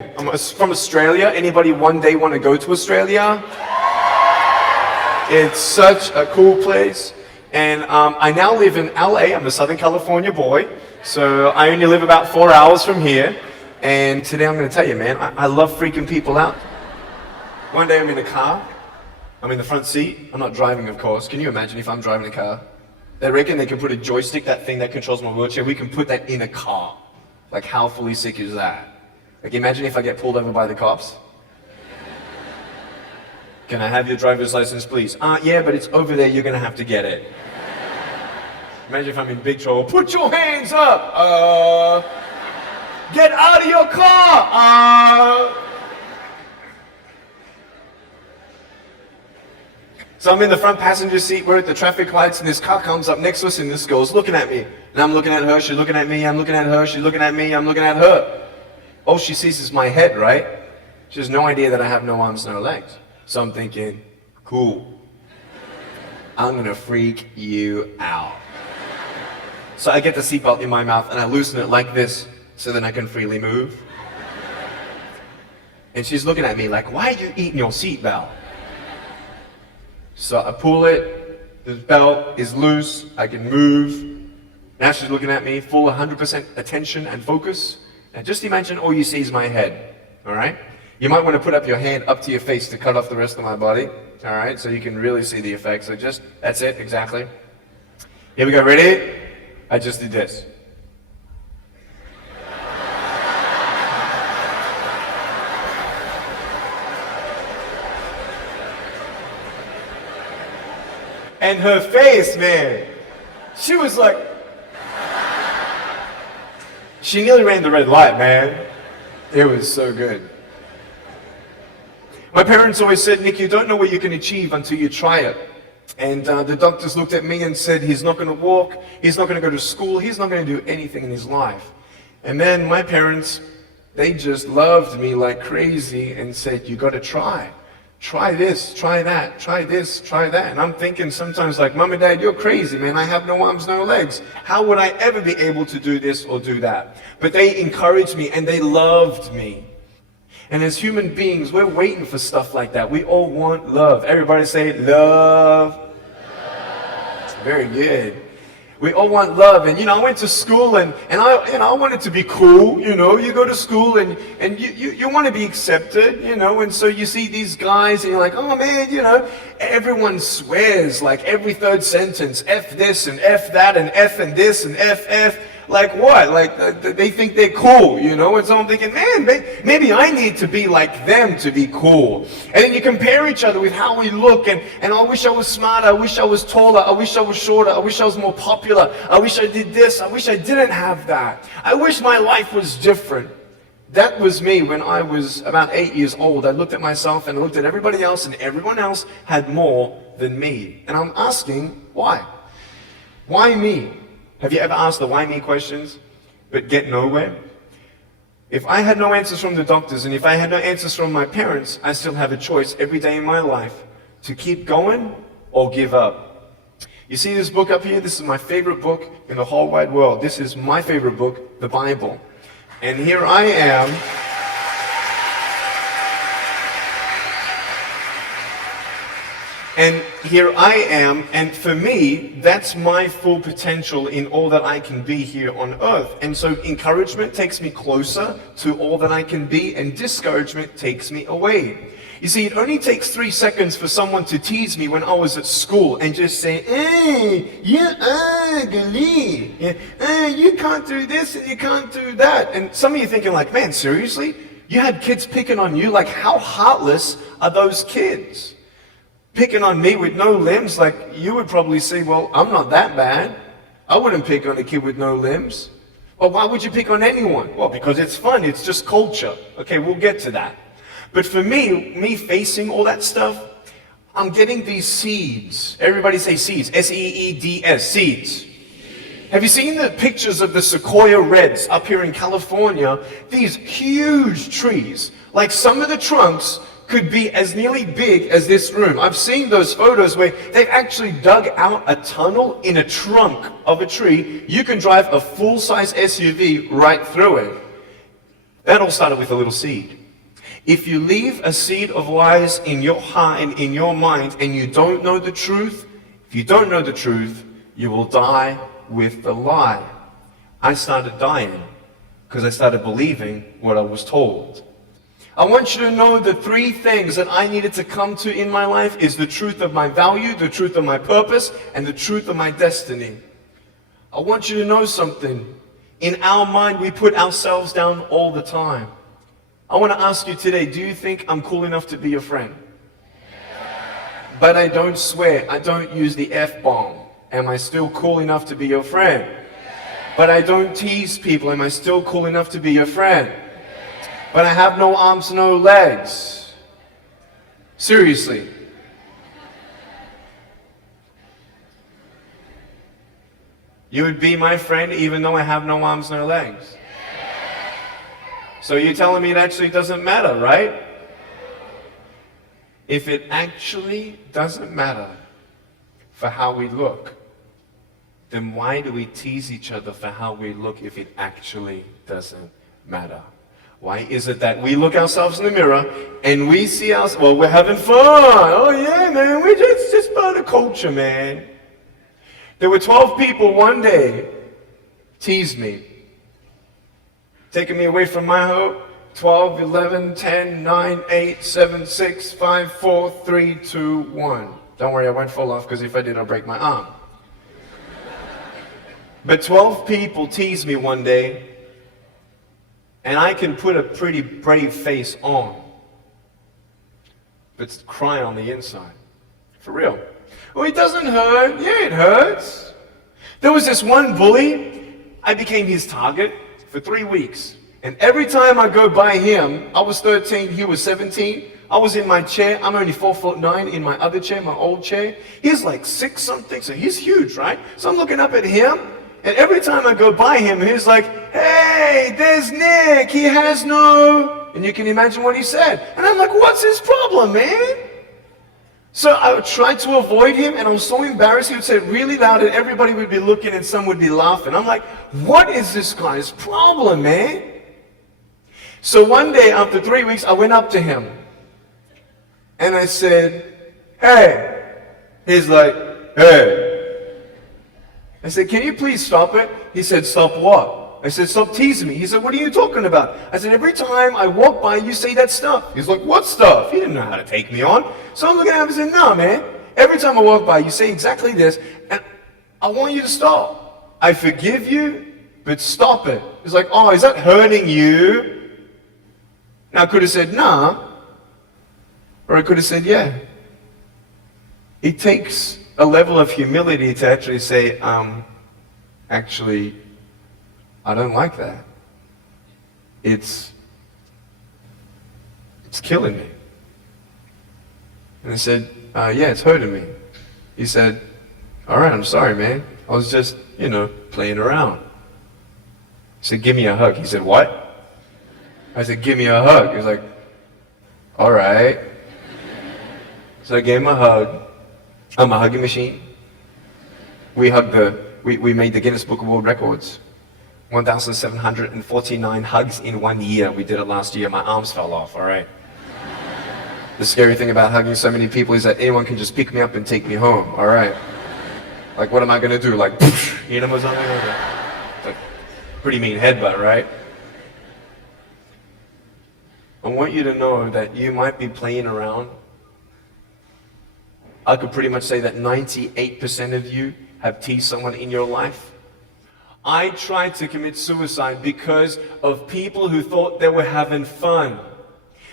I'm from Australia. Anybody one day want to go to Australia? It's such a cool place. And I now live in LA. I'm a Southern California boy. So I only live about 4 hours from here. And today I'm going to tell you, man, I love freaking people out. One day I'm in a car. I'm in the front seat. I'm not driving, of course. Can you imagine if I'm driving a car? They reckon they can put a joystick, that thing that controls my wheelchair, we can put that in a car. Like, how fully sick is that? Like, imagine if I get pulled over by the cops. Can I have your driver's license, please? Yeah, but it's over there, you're gonna have to get it. Imagine if I'm in big trouble. Put your hands up! Get out of your car! So I'm in the front passenger seat, we're at the traffic lights, and this car comes up next to us, and this girl's looking at me. And I'm looking at her, she's looking at me, I'm looking at her, she's looking at me, I'm looking at her. All she sees is my head, right? She has no idea that I have no arms, no legs. So I'm thinking, cool. I'm gonna freak you out. So I get the seatbelt in my mouth and I loosen it like this so then I can freely move. And she's looking at me like, why are you eating your seatbelt? So I pull it, the belt is loose, I can move. Now she's looking at me, full 100% attention and focus. And just imagine all you see is my head, all right? You might want to put up your hand up to your face to cut off the rest of my body, all right? So you can really see the effect. So just, that's it, exactly. Here we go, ready? I just did this. And her face, man, she was like, she nearly ran the red light, man. It was so good. My parents always said, Nick, you don't know what you can achieve until you try it. And the doctors looked at me and said, he's not going to walk, he's not going to go to school, he's not going to do anything in his life. And then my parents, they just loved me like crazy and said, you got to try. Try this, try that, try this, try that. And I'm thinking sometimes like, Mom and Dad, you're crazy, man. I have no arms, no legs. How would I ever be able to do this or do that? But they encouraged me and they loved me. And as human beings, we're waiting for stuff like that. We all want love. Everybody say love. Very good. We all want love. And I went to school and I wanted to be cool. You go to school and you want to be accepted, and so you see these guys and you're like, oh man, everyone swears like every third sentence, F this and F that and F and this and F. Like what? Like they think they're cool, and so I'm thinking, man, maybe I need to be like them to be cool. And then you compare each other with how we look, and I wish I was smarter, I wish I was taller, I wish I was shorter, I wish I was more popular, I wish I did this, I wish I didn't have that. I wish my life was different. That was me when I was about 8 years old. I looked at myself and I looked at everybody else, and everyone else had more than me. And I'm asking, why? Why me? Have you ever asked the why me questions, but get nowhere? If I had no answers from the doctors, and if I had no answers from my parents, I still have a choice every day in my life to keep going or give up. You see this book up here? This is my favorite book in the whole wide world. This is my favorite book, the Bible. And here I am. And here I am, and for me, that's my full potential in all that I can be here on earth. And so encouragement takes me closer to all that I can be, and discouragement takes me away. You see, it only takes 3 seconds for someone to tease me when I was at school and just say, hey, you're ugly. You can't do this and you can't do that. And some of you thinking like, man, seriously? You had kids picking on you? Like, how heartless are those kids? Picking on me with no limbs, like you would probably say, well, I'm not that bad. I wouldn't pick on a kid with no limbs. Well, why would you pick on anyone? Well, because it's fun, it's just culture. Okay, we'll get to that. But for me facing all that stuff, I'm getting these seeds. Everybody say seeds, S-E-E-D-S, seeds. Have you seen the pictures of the sequoia reds up here in California? These huge trees, like some of the trunks could be as nearly big as this room. I've seen those photos where they've actually dug out a tunnel in a trunk of a tree. You can drive a full-size SUV right through it. That all started with a little seed. If you leave a seed of lies in your heart and in your mind and you don't know the truth, if you don't know the truth, you will die with the lie. I started dying because I started believing what I was told. I want you to know the three things that I needed to come to in my life is the truth of my value, the truth of my purpose, and the truth of my destiny. I want you to know something. In our mind, we put ourselves down all the time. I want to ask you today, do you think I'm cool enough to be your friend? But I don't swear, I don't use the F-bomb. Am I still cool enough to be your friend? But I don't tease people. Am I still cool enough to be your friend? But I have no arms, no legs. Seriously. You would be my friend even though I have no arms, no legs. So you're telling me it actually doesn't matter, right? If it actually doesn't matter for how we look, then why do we tease each other for how we look if it actually doesn't matter? Why is it that we look ourselves in the mirror and we see ourselves, well, we're having fun. Oh yeah, man, we're just part of culture, man. There were 12 people one day teased me, taking me away from my hope. 12, 11, 10, 9, 8, 7, 6, 5, 4, 3, 2, 1. Don't worry, I won't fall off because if I did, I'll break my arm. But 12 people teased me one day, and I can put a pretty brave face on, but cry on the inside. For real. Oh, it doesn't hurt. Yeah, it hurts. There was this one bully. I became his target for 3 weeks. And every time I go by him, I was 13, he was 17. I was in my chair. I'm only 4'9" in my other chair, my old chair. He's like 6 something, so he's huge, right? So I'm looking up at him, and every time I go by him, he's like, hey, there's Nick. He has no... And you can imagine what he said. And I'm like, what's his problem, man? So I tried to avoid him, and I was so embarrassed. He would say it really loud, and everybody would be looking, and some would be laughing. I'm like, what is this guy's problem, man? So one day, after 3 weeks, I went up to him, and I said, hey. He's like, hey. I said, can you please stop it? He said, stop what? I said, stop teasing me. He said, what are you talking about? I said, every time I walk by, you say that stuff. He's like, what stuff? He didn't know how to take me on. So I'm looking at him and said, no, man. Every time I walk by, you say exactly this, and I want you to stop. I forgive you, but stop it. He's like, oh, is that hurting you? Now I could have said, nah. Or I could have said, yeah. It takes a level of humility to actually say, actually, I don't like that. It's killing me. And I said, yeah, it's hurting me. He said, all right, I'm sorry, man. I was just, playing around. He said, give me a hug. He said, what? I said, give me a hug. He was like, all right. So I gave him a hug. I'm a hugging machine. We made the Guinness Book of World Records. 1,749 hugs in 1 year. We did it last year. My arms fell off, all right? The scary thing about hugging so many people is that anyone can just pick me up and take me home, all right? Like, what am I going to do? Like, hit him or something? It's like pretty mean headbutt, right? I want you to know that you might be playing around. I could pretty much say that 98% of you have teased someone in your life. I tried to commit suicide because of people who thought they were having fun,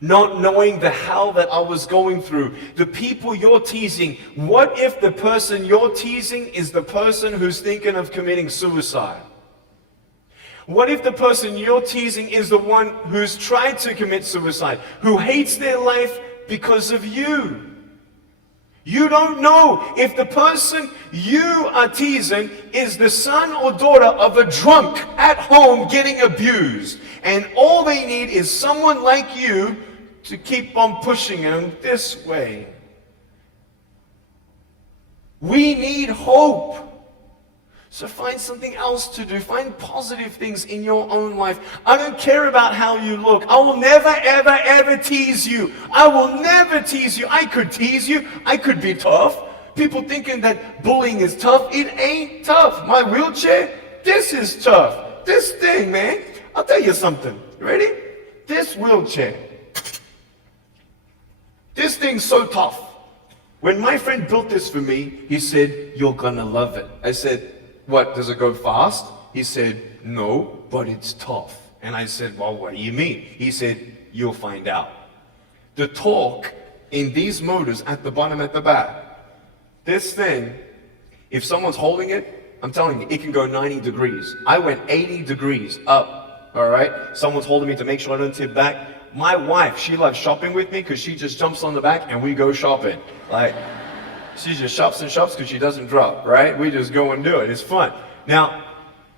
not knowing the hell that I was going through. The people you're teasing, what if the person you're teasing is the person who's thinking of committing suicide? What if the person you're teasing is the one who's tried to commit suicide, who hates their life because of you? You don't know if the person you are teasing is the son or daughter of a drunk at home getting abused. And all they need is someone like you to keep on pushing them this way. We need hope. So find something else to do. Find positive things in your own life. I don't care about how you look. I will never, ever, ever tease you. I will never tease you. I could tease you. I could be tough. People thinking that bullying is tough. It ain't tough. My wheelchair, this is tough. This thing, man. I'll tell you something. You ready? This wheelchair. This thing's so tough. When my friend built this for me, he said, "You're gonna love it." I said, "What, does it go fast?" He said, "No, but it's tough." And I said, "Well, what do you mean?" He said, "You'll find out." The torque in these motors at the bottom, at the back, this thing, if someone's holding it, I'm telling you, it can go 90 degrees. I went 80 degrees up, all right? Someone's holding me to make sure I don't tip back. My wife, she loves shopping with me because she just jumps on the back and we go shopping. Like, she just shops and shops because she doesn't drop, right? We just go and do it. It's fun. Now,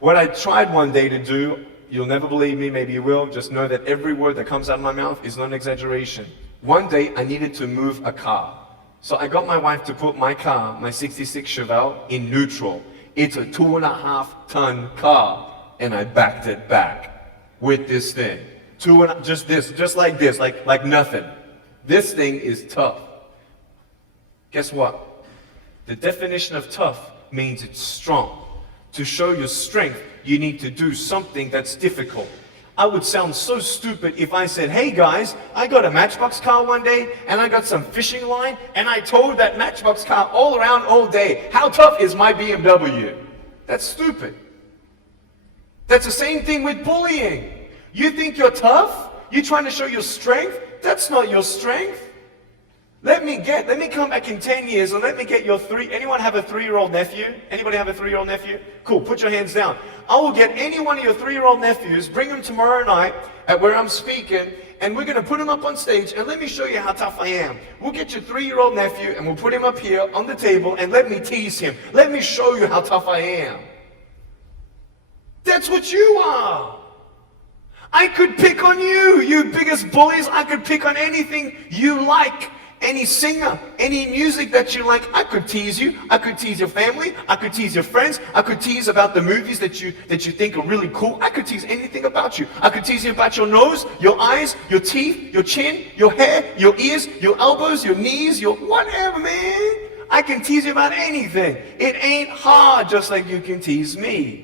what I tried one day to do, you'll never believe me, maybe you will, just know that every word that comes out of my mouth is not an exaggeration. One day, I needed to move a car. So I got my wife to put my car, my 66 Chevelle, in neutral. It's a 2.5-ton car, and I backed it back with this thing. Just like this, like nothing. This thing is tough. Guess what? The definition of tough means it's strong. To show your strength, you need to do something that's difficult. I would sound so stupid if I said, "Hey guys, I got a Matchbox car one day, and I got some fishing line, and I towed that Matchbox car all around all day. How tough is my BMW?" That's stupid. That's the same thing with bullying. You think you're tough? You're trying to show your strength? That's not your strength. Let me come back in 10 years and let me get anyone have a 3-year-old nephew? Anybody have a 3-year-old nephew? Cool, put your hands down. I will get any one of your 3-year-old nephews, bring them tomorrow night at where I'm speaking, and we're going to put him up on stage and let me show you how tough I am. We'll get your 3-year-old nephew and we'll put him up here on the table and let me tease him. Let me show you how tough I am. That's what you are. I could pick on you, you biggest bullies. I could pick on anything you like. Any singer, any music that you like, I could tease you. I could tease your family. I could tease your friends. I could tease about the movies that you think are really cool. I could tease anything about you. I could tease you about your nose, your eyes, your teeth, your chin, your hair, your ears, your elbows, your knees, your whatever, man. I can tease you about anything. It ain't hard, just like you can tease me.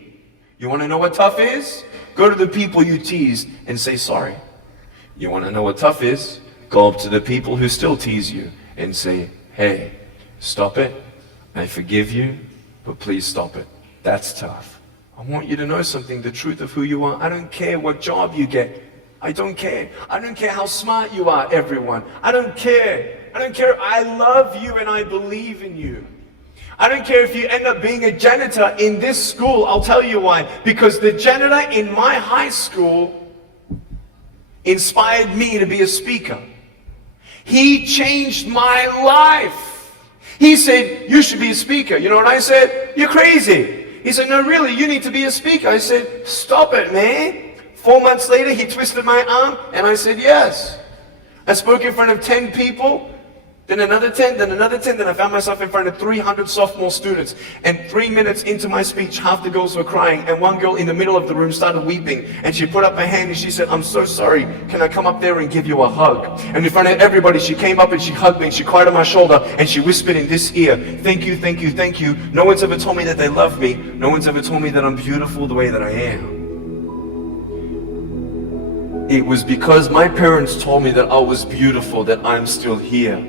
You want to know what tough is? Go to the people you teased and say sorry. You want to know what tough is? Go up to the people who still tease you and say, "Hey, stop it. I forgive you, but please stop it." That's tough. I want you to know something, the truth of who you are. I don't care what job you get. I don't care. I don't care how smart you are, everyone. I don't care. I don't care. I love you and I believe in you. I don't care if you end up being a janitor in this school. I'll tell you why. Because the janitor in my high school inspired me to be a speaker. He changed my life. He said, "You should be a speaker." You know what I said? "You're crazy." He said, "No, really, you need to be a speaker." I said, "Stop it, man." 4 months later, he twisted my arm, and I said, "Yes." I spoke in front of 10 people, then another 10, then another 10, then I found myself in front of 300 sophomore students. And 3 minutes into my speech, half the girls were crying, and one girl in the middle of the room started weeping. And she put up her hand and she said, "I'm so sorry. Can I come up there and give you a hug?" And in front of everybody, she came up and she hugged me and she cried on my shoulder and she whispered in this ear, "Thank you, thank you, thank you. No one's ever told me that they love me. No one's ever told me that I'm beautiful the way that I am." It was because my parents told me that I was beautiful that I'm still here.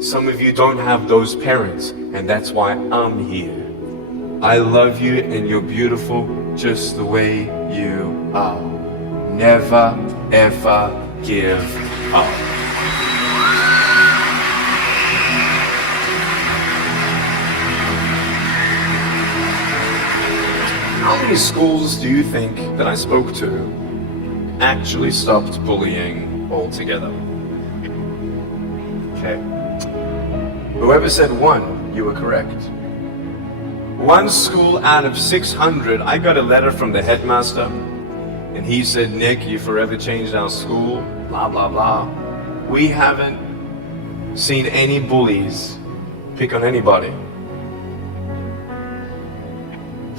Some of you don't have those parents, and that's why I'm here. I love you, and you're beautiful just the way you are. Never, ever give up. How many schools do you think that I spoke to actually stopped bullying altogether? Okay. Whoever said 1, you were correct. 1 school out of 600, I got a letter from the headmaster, and he said, "Nick, you forever changed our school, blah, blah, blah. We haven't seen any bullies pick on anybody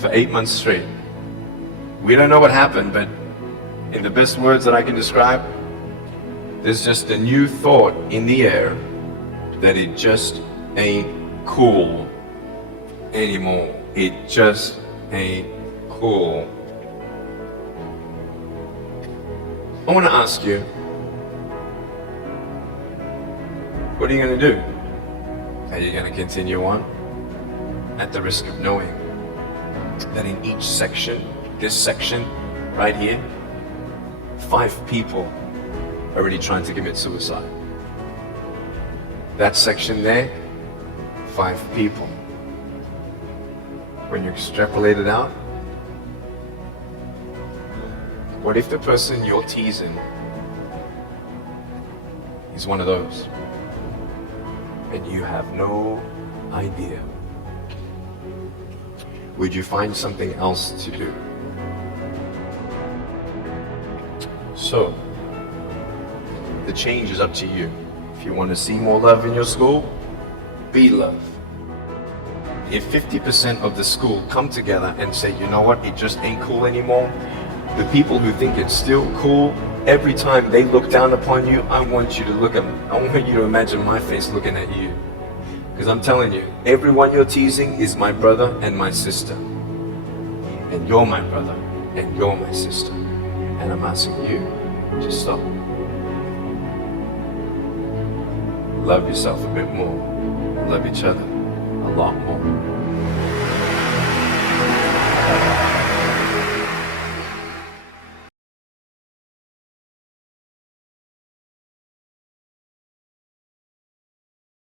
for 8 months straight. We don't know what happened, but in the best words that I can describe, there's just a new thought in the air that it just ain't cool anymore. It just ain't cool. I want to ask you, what are you going to do? Are you going to continue on? At the risk of knowing that in each section, this section right here, 5 people are already trying to commit suicide. That section there, 5 people. When you extrapolate it out, what if the person you're teasing is one of those? And you have no idea. Would you find something else to do? So, the change is up to you. If you want to see more love in your school, be love. If 50% of the school come together and say, you know what, it just ain't cool anymore, the people who think it's still cool, every time they look down upon you, I want you to imagine my face looking at you. Because I'm telling you, everyone you're teasing is my brother and my sister. And you're my brother and you're my sister. And I'm asking you to stop. Love yourself a bit more. Love each other a lot more.